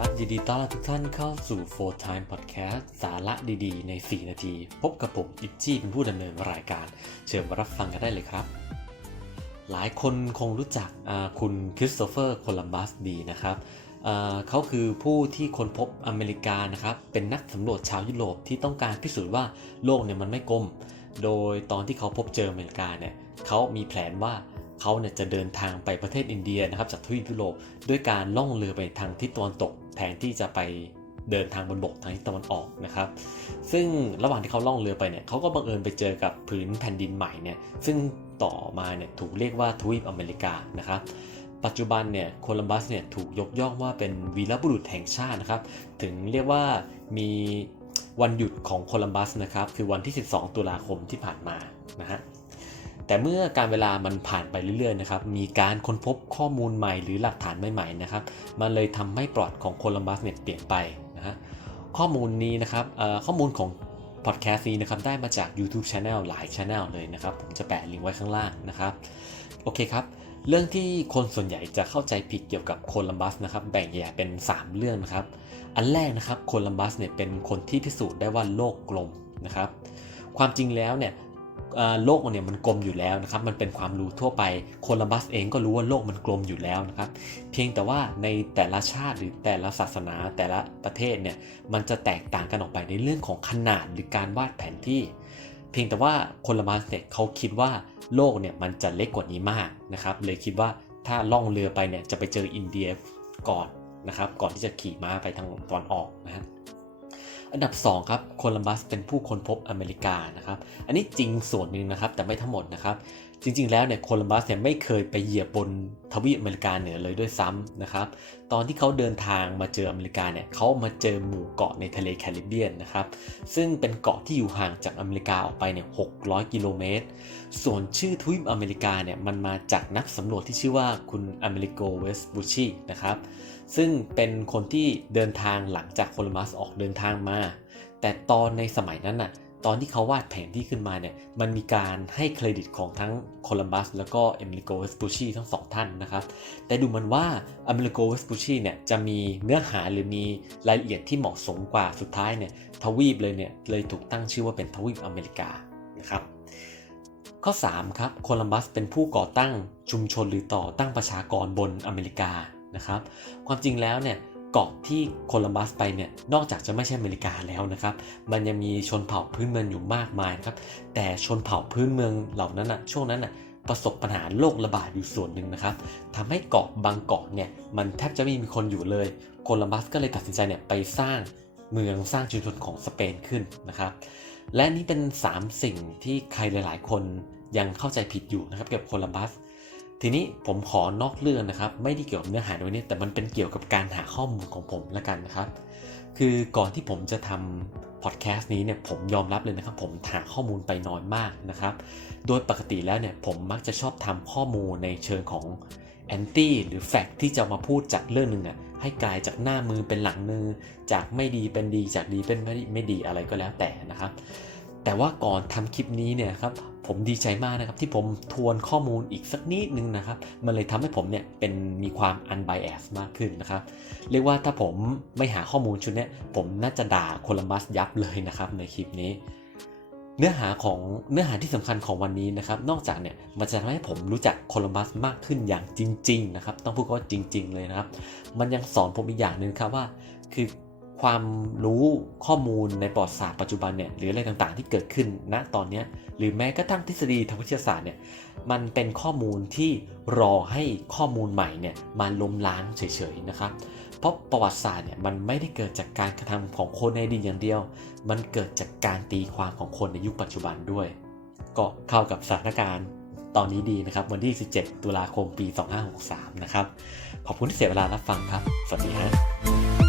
ครับยินดีต้อนรับทุกท่านเข้าสู่4 Time Podcast สาระดีๆ ใน 4 นาที พบกับผมอิจจี้เป็นผู้ดำเนินรายการ เชิญมารับฟังกันได้เลยครับ หลายคนคงรู้จักคุณคริสโตเฟอร์โคลัมบัสดีนะครับเขาคือผู้ที่ค้นพบอเมริกานะครับ เป็นนักสำรวจชาวยุโรปที่ต้องการพิสูจน์ว่าโลกเนี่ยมันไม่กลม โดยตอนที่เขาพบเจออเมริกาเนี่ยเขามีแผนว่าเขาเนี่ยจะเดินทางไปประเทศอินเดียนะครับจากทวีปยุโรปด้วยการล่องเรือไปทางทิศตะวันตก แทนที่จะไปเดินทางบนบกทางทิศตะวันออกนะครับ ซึ่งระหว่างที่เขาล่องเรือไปเนี่ยเขาก็บังเอิญไปเจอกับผืนแผ่นดินใหม่เนี่ย ซึ่งต่อมาเนี่ยถูกเรียกว่าทวีปอเมริกานะครับ ปัจจุบันเนี่ยโคลัมบัสเนี่ยถูกยกย่องว่าเป็นวีรบุรุษแห่งชาตินะครับ ถึงเรียกว่ามีวันหยุดของโคลัมบัสนะครับ คือวันที่ 12 ตุลาคมที่ผ่านมานะฮะ แต่เมื่อการเวลามันผ่านไปเรื่อยๆนะครับ มีการค้นพบข้อมูลใหม่หรือหลักฐานใหม่ๆนะครับ มันเลยทำให้ปลอดของโคลัมบัสเนี่ยเปลี่ยนไปนะฮะ ข้อมูลนี้นะครับข้อมูลของพอดแคสต์นี้นะครับได้มาจาก YouTube Channel หลาย Channel เลยนะครับ ผมจะแปะลิงก์ไว้ข้างล่างนะครับ โอเคครับ เรื่องที่คนส่วนใหญ่จะเข้าใจผิดเกี่ยวกับโคลัมบัสนะครับ แบ่งแยกเป็น 3 เรื่องนะครับ อันแรกนะครับโคลัมบัสเนี่ยเป็นคนที่พิสูจน์ได้ว่าโลกกลมนะครับ ความจริงแล้วเนี่ย โลกเนี่ยมันกลมอยู่แล้วนะครับ มันเป็นความรู้ทั่วไปโคลัมบัสเองก็รู้ว่าโลกมันกลมอยู่แล้วนะครับ เพียงแต่ว่าในแต่ละชาติหรือแต่ละศาสนาแต่ละประเทศเนี่ยมันจะแตกต่างกันออกไปในเรื่องของขนาดหรือการวาดแผนที่ เพียงแต่ว่าโคลัมบัสเนี่ยเขาคิดว่าโลกเนี่ยมันจะเล็กกว่านี้มากนะครับ เลยคิดว่าถ้าล่องเรือไปเนี่ยจะไปเจออินเดียก่อนนะครับ ก่อนที่จะขี่ม้าไปทางตอนออกนะฮะ อันดับ 2 ครับโคลัมบัสเป็นผู้ค้นพบอเมริกานะครับ อันนี้จริงส่วนหนึ่งนะครับ แต่ไม่ทั้งหมดนะครับ จริงๆ แล้วเนี่ยโคลัมบัสเนี่ยไม่เคยไปเหยียบบนทวีปอเมริกาเหนือเลยด้วยซ้ำนะครับตอนที่เขาเดินทางมาเจออเมริกาเนี่ยเขามาเจอหมู่เกาะในทะเลแคริบเบียนนะครับซึ่งเป็นเกาะที่อยู่ห่างจากอเมริกาออกไปเนี่ย600 กิโลเมตร ส่วนชื่อทวีปอเมริกาเนี่ยมันมาจากนักสำรวจที่ชื่อว่าคุณอเมริโกเวสบูชีนะครับซึ่งเป็นคนที่เดินทางหลังจากโคลัมบัสออกเดินทางมา แต่ตอนในสมัยนั้นน่ะ ตอนที่เขาวาดแผนที่ขึ้นมาเนี่ย มันมีการให้เครดิตของทั้งโคลัมบัสแล้วก็เอมิลิโกเวสปูชีทั้งสองท่านนะครับ แต่ดูมันว่าอเมริโกเวสปูชีเนี่ยจะมีเนื้อหาหรือมีรายละเอียดที่เหมาะสมกว่าสุดท้ายเนี่ยทวีปเลยเนี่ยเลยถูกตั้งชื่อว่าเป็นทวีปอเมริกานะครับข้อ 3 ครับโคลัมบัสเป็นผู้ก่อตั้งชุมชนหรือต่อตั้งประชากรบนอเมริกานะครับ ความจริงแล้วเนี่ย เกาะที่โคลัมบัสไปเนี่ยนอกจากจะไม่ใช่อเมริกาแล้วนะครับ มันยังมีชนเผ่าพื้นเมืองอยู่มากมายครับแต่ชนเผ่าพื้นเมืองเหล่านั้นอะช่วงนั้นอะประสบปัญหาโรคระบาดอยู่ส่วนหนึ่งนะครับทำให้เกาะบางเกาะเนี่ยมันแทบจะไม่มีคนอยู่เลย โคลัมบัสก็เลยตัดสินใจเนี่ยไปสร้างเมืองสร้างชุมชนของสเปนขึ้นนะครับ และนี่เป็น 3 สิ่งที่ใครหลาย ๆ คนยังเข้าใจผิดอยู่นะครับเกี่ยวกับโคลัมบัส ทีนี้ผมขอนอกเรื่องนะครับ ไม่ได้เกี่ยวกับเนื้อหาโดยนี้แต่มันเป็นเกี่ยวกับการหาข้อมูลของผมละกันนะครับ คือก่อนที่ผมจะทำพอดแคสต์นี้เนี่ยผมยอมรับเลยนะครับ ผมหาข้อมูลไปน้อยมากนะครับ โดยปกติแล้วเนี่ยผมมักจะชอบทำข้อมูลในเชิงของแอนตี้หรือแฟกที่จะมาพูดจากเรื่องหนึ่งอะให้กลายจากหน้ามือเป็นหลังมือ จากไม่ดีเป็นดีจากดีเป็นไม่ดีไม่ดีอะไรก็แล้วแต่นะครับ แต่ว่าก่อนทำคลิปนี้เนี่ยครับ ผมดีใจมากนะครับที่ผมทวนข้อมูลอีกสักนิดนึงนะครับ มันเลยทำให้ผมเนี่ยเป็นมีความ unbiased มากขึ้นนะครับ เรียกว่าถ้าผมไม่หาข้อมูลชุดนี้ผมน่าจะด่าโคลัมบัสยับเลยนะครับในคลิปนี้ เนื้อหาของเนื้อหาที่สำคัญของวันนี้นะครับ นอกจากเนี่ยมันจะทำให้ผมรู้จักโคลัมบัสมากขึ้นอย่างจริง ๆ นะครับ ต้องพูดว่าจริง ๆ เลยนะครับ มันยังสอนผมอีกอย่างหนึ่งครับว่า คือ ความรู้ข้อมูลในประวัติศาสตร์ปัจจุบันเนี่ยหรืออะไรต่างๆที่เกิดขึ้นณตอนนี้หรือแม้กระทั่งทฤษฎีทางวิทยาศาสตร์เนี่ยมันเป็นข้อมูลที่รอให้ข้อมูลใหม่เนี่ยมาล้มล้างเฉยๆนะครับเพราะประวัติศาสตร์เนี่ยมันไม่ได้เกิดจากการกระทำของคนในอดีตอย่างเดียว มันเกิดจากการตีความของคนในยุคปัจจุบันด้วย ก็เข้ากับสถานการณ์ตอนนี้ดีนะครับวันที่ 17 ตุลาคมปี 2563 นะครับ ขอบคุณที่เสียเวลารับฟังครับ สวัสดีฮะ